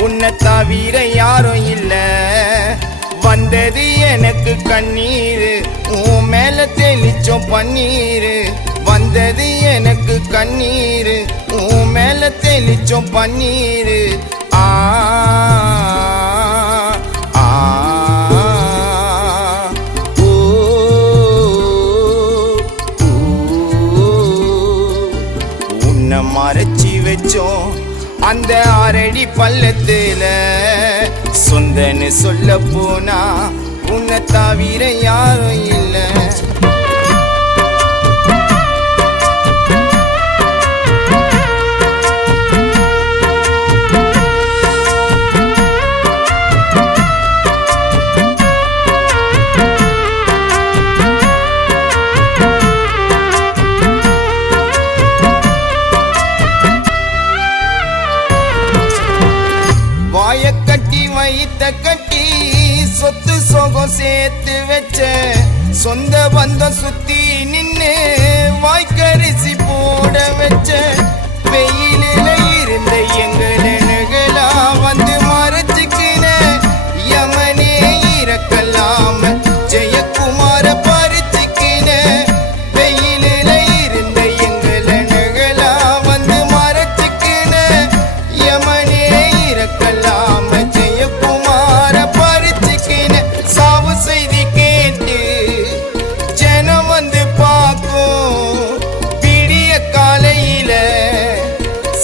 உன்னை தவிர யாரும் இல்ல. வந்தது எனக்கு கண்ணீரு, உன் மேல தெளிச்சோம் பன்னீரு. வந்தது எனக்கு கண்ணீரு, உன் மேல தெளிச்சோம் பன்னீரு. ஆ மறைச்சி வச்சோம் அந்த 6 அடி பள்ளத்துல. சொந்தன்னு சொல்ல போனா உன்னை தவிர யாரும் இல்ல. வைத்த கட்டி சொத்து சோகம் சேர்த்து வச்ச சொந்த பந்தம் சுத்தி நின்னு வாய்க்கரிசி போட வச்ச. வெயிலில இருந்த எங்களா வந்து மறைச்சுக்கின யமனே இறக்கலாம ஜெயக்குமார பறிச்சுக்கின. வெயிலில இருந்த எங்களா வந்து மறைச்சுக்கின யமனே இறக்கலாம செய்தி கேட்டு ஜனம் வந்து பார்க்கும். விடிய காலையில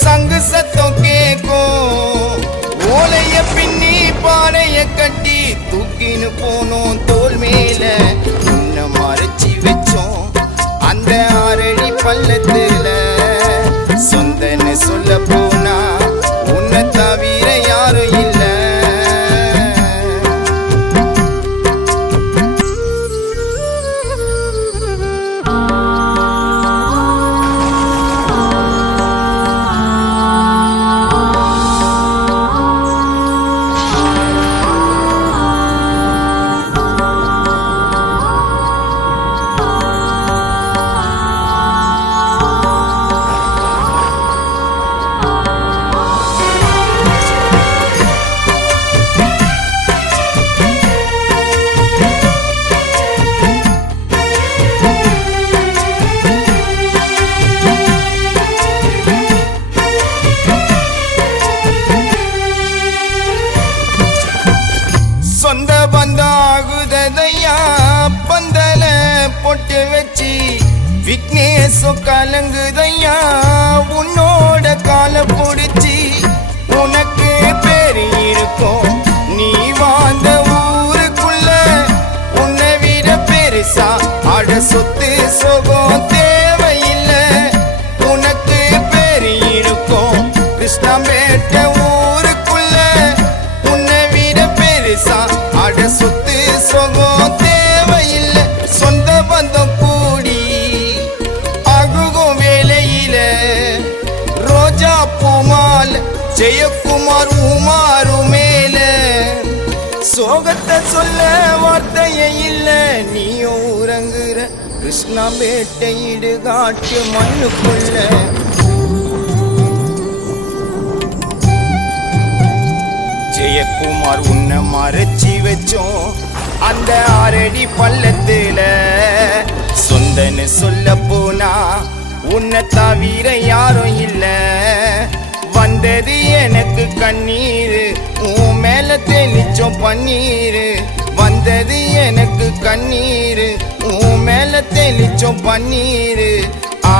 சங்கு சத்தம் கேட்கும். ஓலைய பின்னி பானைய கட்டி தூக்கின்னு போனோம் தோல் மேல. உன்னை மறைச்சி வச்சோம் அந்த 6 அடி பள்ளத்துல. சொந்தன்னு சொல்ல போனா உன்னை தவிர யாரும் இல்ல. சொந்த பந்தாகுதையா பந்தல பொட்டு வச்சு. விக்னேசோ கலங்குதையா உன்னோட கால பிடிச்சி. உனக்கு பேரு இருக்கும் நீ வாழ்ந்த ஊருக்குள்ள. உன்னை விட பெருசா அட சொத்து சோகம் தேவையில்லை. உனக்கு பேரு இருக்கும் கிருஷ்ணாம்பேட்டை ஊருக்குள்ள. உன்னை விட பெருசா அட சொத்து சோகம் தேவையில்லை. சொந்த பந்தம் கூடி அகுகும் வேலையில ரோஜா பூமால் ஜெயக்குமார் உமாரு மேல. சோகத்தை சொல்ல வார்த்தையே இல்ல, நீயும் உறங்குற கிருஷ்ணாம்பேட்டை இடுகாட்டு மண்ணுக்குள்ள. ஜெயக்குமார் உன்னை மறைச்சி வச்சோம் அந்த 6 அடி பள்ளத்துல. சொந்தன்னு சொல்ல போனா உன்னை தவிர யாரும் இல்ல. வந்தது எனக்கு கண்ணீரு, உன் மேல தெளிச்சோம் பன்னீரு. வந்தது எனக்கு கண்ணீரு, உன் மேல தெளிச்சோம் பன்னீரு. ஆ